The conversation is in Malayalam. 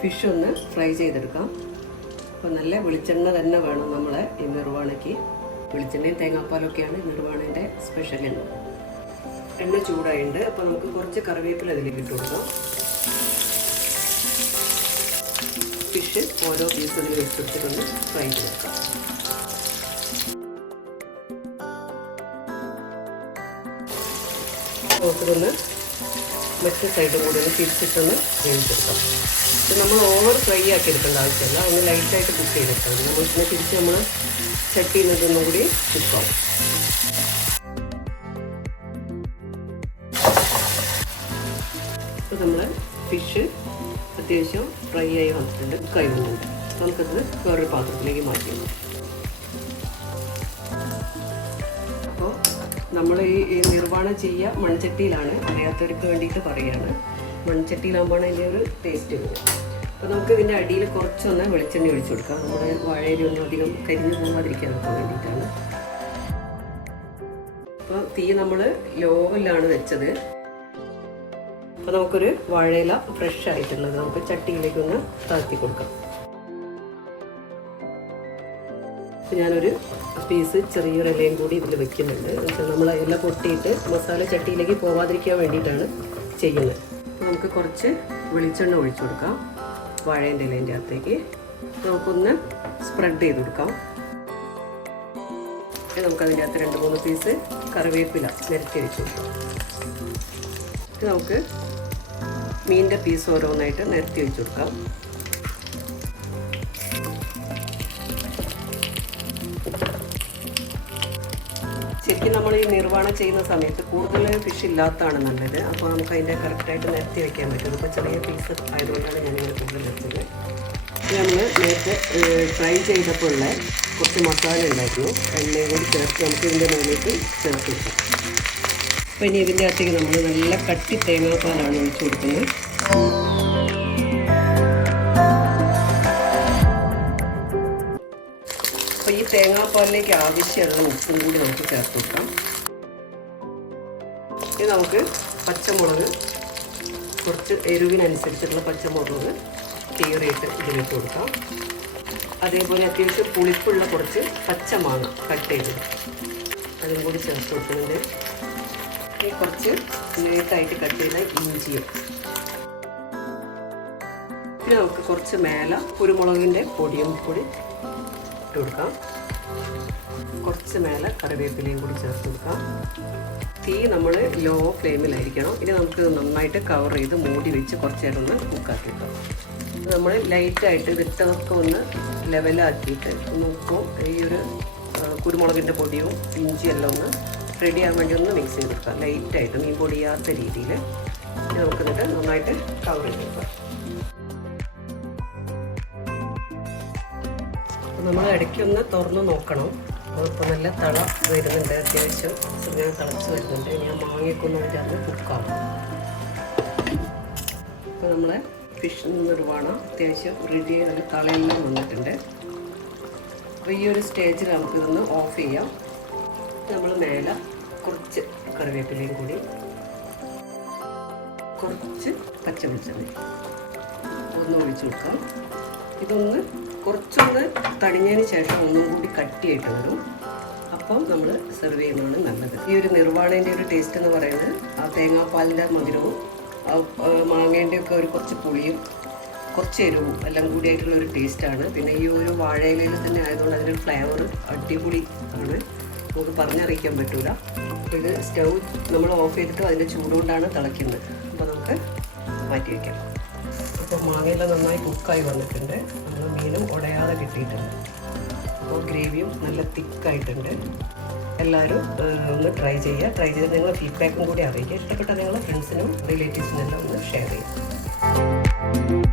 ഫിഷ് ഒന്ന് ഫ്രൈ ചെയ്തെടുക്കാം. അപ്പോൾ നല്ല വെളിച്ചെണ്ണ തന്നെ വേണം നമ്മൾ ഈ നിർവാണയ്ക്ക് വെളിച്ചെണ്ണയും തേങ്ങാപ്പാലൊക്കെയാണ് നിർവാണേന്റെ സ്പെഷ്യൽ എണ്ണ. എണ്ണ ചൂടായിട്ടുണ്ട്. അപ്പോൾ നമുക്ക് കുറച്ച് കറിവേപ്പില അതിലേക്ക് ഇട്ട് കൊടുക്കാം. ഫിഷ് ഓരോ പീസ് അതിൽ വെച്ചെടുത്തിട്ടൊന്ന് ഫ്രൈ ചെയ്തെടുക്കാം. നമുക്കിതൊന്ന് മറ്റു സൈഡും കൂടി ഒന്ന് തിരിച്ചിട്ടൊന്ന് വേവിച്ചെടുക്കാം. ഇത് നമ്മൾ ഓവർ ഫ്രൈ ആക്കി എടുക്കേണ്ട ആവശ്യമില്ല. ഒന്ന് ലൈറ്റായിട്ട് കുക്ക് ചെയ്തെടുക്കാം. നമ്മൾ പിന്നെ തിരിച്ച് നമ്മൾ ചട്ടിയിൽ നിന്നൊന്നും കൂടി കുക്കാവും ഇപ്പോൾ നമ്മൾ ഫിഷ് അത്യാവശ്യം ഫ്രൈ ആയി വന്നിട്ടുണ്ട്. കൈ വന്നിട്ടുണ്ട് നമുക്കത് വേറൊരു പാത്രത്തിലേക്ക് മാറ്റി നമ്മൾ ഈ നിർവാണം ചെയ്യുക മൺചട്ടിയിലാണ്. അറിയാത്തവർക്ക് വേണ്ടിയിട്ട് പറയുകയാണ്. മൺചട്ടിയിലാകുമ്പോൾ അതിന്റെ ഒരു ടേസ്റ്റ് വരും അപ്പോൾ നമുക്ക് ഇതിന്റെ അടിയിൽ കുറച്ചൊന്ന് വെളിച്ചെണ്ണ ഒഴിച്ചു കൊടുക്കാം. നമ്മുടെ വാഴയിലൊന്നും അധികം കരിഞ്ഞു പോകാതിരിക്കാൻ നമുക്ക് വേണ്ടിയിട്ടാണ്. അപ്പോൾ തീ നമ്മൾ ലോവിലാണ് വെച്ചത്. അപ്പോൾ നമുക്കൊരു വാഴയില ഫ്രഷ് ആയിട്ടുള്ളത് നമുക്ക് ചട്ടിയിലേക്ക് ഒന്ന് താഴ്ത്തി കൊടുക്കാം. ഞാനൊരു പീസ് ചെറിയൊരു ഇലയും കൂടി ഇതിൽ വെക്കുന്നുണ്ട്. എന്നുവെച്ചാൽ നമ്മൾ ഇല പൊട്ടിയിട്ട് മസാല ചട്ടിയിലേക്ക് പോവാതിരിക്കാൻ വേണ്ടിയിട്ടാണ് ചെയ്യുന്നത്. നമുക്ക് കുറച്ച് വെളിച്ചെണ്ണ ഒഴിച്ചു കൊടുക്കാം. വാഴേന്റെ ഇലേന്റെ അകത്തേക്ക്. നമുക്കൊന്ന് സ്പ്രെഡ് ചെയ്ത് കൊടുക്കാം. നമുക്കതിന്റെ നമുക്ക് അകത്ത് രണ്ട് മൂന്ന് പീസ് കറിവേപ്പില നിരത്തി വെച്ചു നമുക്ക് മീനിന്റെ പീസ് ഓരോന്നായിട്ട് നിരത്തി വെച്ചു കൊടുക്കാം. ശരിക്കും നമ്മൾ ഈ നിർവാണം ചെയ്യുന്ന സമയത്ത് കൂടുതൽ ഫിഷ് ഇല്ലാത്തതാണ് നല്ലത്. അപ്പോൾ നമുക്ക് അതിന്റെ കറക്റ്റായിട്ട് നിരത്തി വയ്ക്കാൻ പറ്റും. ഇപ്പോൾ ചെറിയ പീസ് ആയതുകൊണ്ടാണ് ഞാനിങ്ങനെ കൂടുതൽ വെച്ചത് നമ്മൾ നേരത്തെ ഫ്രൈ ചെയ്തപ്പോൾ ഉള്ള കുറച്ച് മസാല ഉണ്ടായിരുന്നു. എണ്ണയും കൂടി ചേർത്ത് നമുക്ക് ഇതിന്റെ മുകളിലേക്ക് ചേർത്ത് വെക്കാം. അപ്പോൾ ഇനി ഇതിന്റെ അകത്തേക്ക് നമ്മൾ നല്ല കട്ടി തേങ്ങാപ്പാലാണ് ഒഴിച്ചു കൊടുക്കുന്നത്. തേങ്ങാപ്പാലിലേക്ക് ആവശ്യമുള്ള ഉപ്പും കൂടി നമുക്ക് ചേർത്ത് കൊടുക്കാം. ഇനി നമുക്ക് പച്ചമുളക് കുറച്ച് എരിവിനനുസരിച്ചിട്ടുള്ള പച്ചമുളക് കീറിയിട്ട് ഇതിലേക്ക് കൊടുക്കാം. അതേപോലെ അത്യാവശ്യം പുളിപ്പുള്ള കുറച്ച് പച്ചമാങ്ങ കട്ട് ചെയ്ത് അതും കൂടി ചേർത്ത് കൊടുക്കുന്നുണ്ട്. ഈ കുറച്ച് നേട്ടായിട്ട് കട്ട് ചെയ്ത ഇഞ്ചിയും. പിന്നെ നമുക്ക് കുറച്ച് മേല കുരുമുളകിന്റെ പൊടിയും കൂടി ഇട്ട് കൊടുക്കാം. കുറച്ച് മേലെ കറിവേപ്പിലയും കൂടി ചേർത്ത് കൊടുക്കാം. തീ നമ്മൾ ലോ ഫ്ലെയിമിലായിരിക്കണം. ഇനി നമുക്ക് നന്നായിട്ട് കവർ ചെയ്ത് മൂടി വെച്ച് കുറച്ച് നേരം ഒന്ന് കുക്കാക്കി വെക്കാം നമ്മൾ ലൈറ്റായിട്ട് വിത്തതൊക്കെ ഒന്ന് ലെവലാക്കിയിട്ട് ഒന്ന് ഉപ്പും ഈ ഒരു കുരുമുളകിന്റെ പൊടിയും ഇഞ്ചിയെല്ലാം ഒന്ന് റെഡി ആകാൻ വേണ്ടി ഒന്ന് മിക്സ് ചെയ്ത് കൊടുക്കാം. ലൈറ്റായിട്ട് മീൻ പൊടിയാത്ത രീതിയിൽ നമുക്ക് എന്നിട്ട് നന്നായിട്ട് കവർ ചെയ്ത് കൊടുക്കാം. നമ്മൾ ഇടയ്ക്കൊന്ന് തുറന്ന് നോക്കണം. അപ്പോൾ നല്ല തള വരുന്നുണ്ട് അത്യാവശ്യം ചെറുങ്ങനെ തിളച്ച് വരുന്നുണ്ട്. ഞാൻ മാങ്ങയൊക്കെ അതിന്റെ കുക്കാവും അപ്പോൾ നമ്മളെ ഫിഷ് നിർവാണം അത്യാവശ്യം റെഡി നല്ല തളയെല്ലാം വന്നിട്ടുണ്ട്. അപ്പോൾ ഈ ഒരു സ്റ്റേജിൽ നമുക്കിതൊന്ന് ഓഫ് ചെയ്യാം. നമ്മൾ മേലെ കുറച്ച് കറിവേപ്പിലയും കൂടി കുറച്ച് പച്ച വെളിച്ചെണ്ണ ഒന്ന് ഒഴിച്ചു കൊടുക്കാം. ഇതൊന്ന് കുറച്ചൊന്ന് തണിഞ്ഞതിന് ശേഷം ഒന്നും കൂടി കട്ടിയായിട്ട് വരും അപ്പം നമ്മൾ സെർവ് ചെയ്യുന്നതാണ് നല്ലത്. ഈ ഒരു നിർവാണേന്റെ ഒരു ടേസ്റ്റ് എന്ന് പറയുന്നത് ആ തേങ്ങാപ്പാലിന്റെ മധുരവും ആ മാങ്ങേന്റെ ഒക്കെ ഒരു കുറച്ച് പുളിയും കുറച്ച് എരിവും എല്ലാം കൂടിയായിട്ടുള്ള ഒരു ടേസ്റ്റാണ് പിന്നെ ഈ ഒരു വാഴയിലയിൽ തന്നെ ആയതുകൊണ്ട് അതിന്റെ ഫ്ലേവർ അടിപൊളി ആണ്. നമുക്ക് പറഞ്ഞറിയിക്കാൻ പറ്റൂല. ഇത് സ്റ്റൗ നമ്മൾ ഓഫ് ചെയ്തിട്ട് അതിന്റെ ചൂടുകൊണ്ടാണ് തിളയ്ക്കുന്നത്. അപ്പോൾ നമുക്ക് മാറ്റി വയ്ക്കാം. അപ്പോൾ മാങ്ങയില നന്നായി കുക്കായി വന്നിട്ടുണ്ട്. നമ്മൾ മീനും ഉടയാതെ കിട്ടിയിട്ടുണ്ട്. അപ്പോൾ ഗ്രേവിയും നല്ല തിക്കായിട്ടുണ്ട്. എല്ലാവരും ഒന്ന് ട്രൈ ചെയ്യുക. ട്രൈ ചെയ്ത് നിങ്ങൾ ഫീഡ്ബാക്കും കൂടി അറിയിക്കുക. ഇഷ്ടപ്പെട്ട നിങ്ങളുടെ ഫ്രണ്ട്സിനും റിലേറ്റീവ്സിനും എല്ലാം ഒന്ന് ഷെയർ ചെയ്യുക.